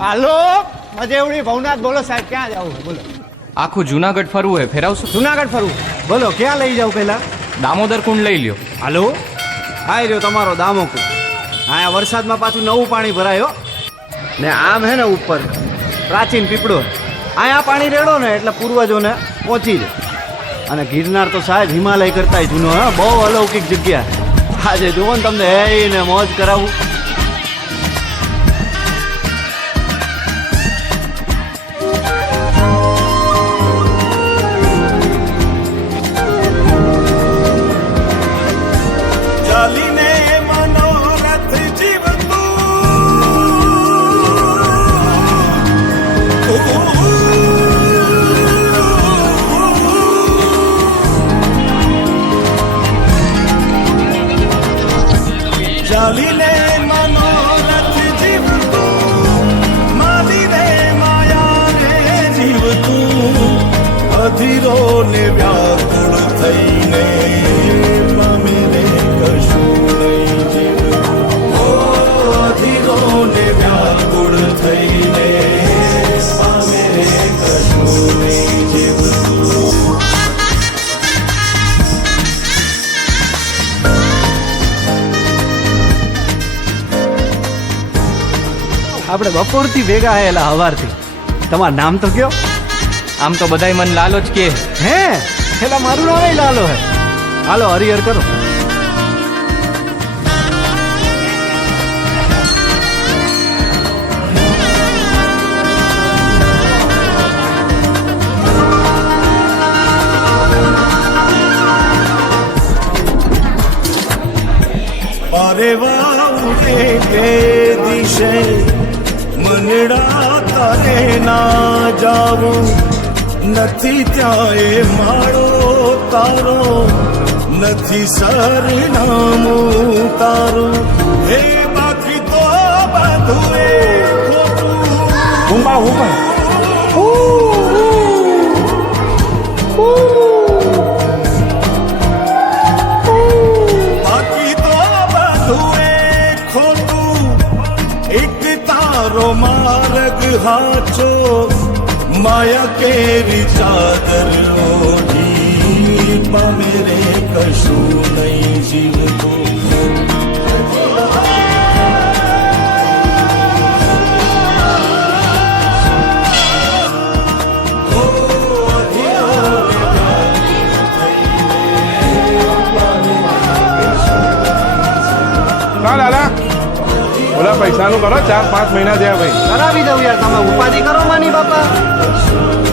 હાલો? મજેવડી ભવનાથ બોલો સાહેબ ક્યાં જવું બોલો. આખું જુનાગઢ ફરવું હે ફેરાવશું? જુનાગઢ ફરવું. બોલો ક્યાં લઈ જાવ પહેલા? દામોદર કુંડ લઈ લ્યો. હાલો? આ રહ્યો તમારો દામોકુ હા વરસાદમાં પાછું નવું પાણી ભરાયો ને આમ હે ને ઉપર. પ્રાચીન પીપળો. અહીંયા પાણી રેડો ને એટલે પૂર્વજોને પહોંચી જાય. અને ગિરનાર તો સાહેબ હિમાલય કરતા જૂનો હા. બહુ અલૌકિક જગ્યા. આજે જુઓ ને તમને હે ને મોજ કરાવું. ચાલીને મનોરથ જીવતું માલીને માયા રે જીવતું ને વ્યાકુળ થઈને આપણે બપોરથી ભેગા આયેલા હવારથી. તમારું નામ તો કયો? આમ તો બધાય મન લાલો જ કે હે? પેલા મારું નામ લાલો હે. હાલો, હરિહર કરો. પારેવા ઉડે કે દિશે મનડા તારે ના જાવું. નથી ત્યાં એ માળો તારો, નથી સરનામું તારું. હે બાકી તો બધું એ ખોટું. હાચો માયા કેરી ચાદર ઓઢી પામે રે કશું નહીં જીવતું ઓલા પૈસાનું કરો, ચાર પાંચ મહિના થયા ભાઈ. કરાવી દઉં યાર, તમે ઉપાધિ કરો માની, બાપા.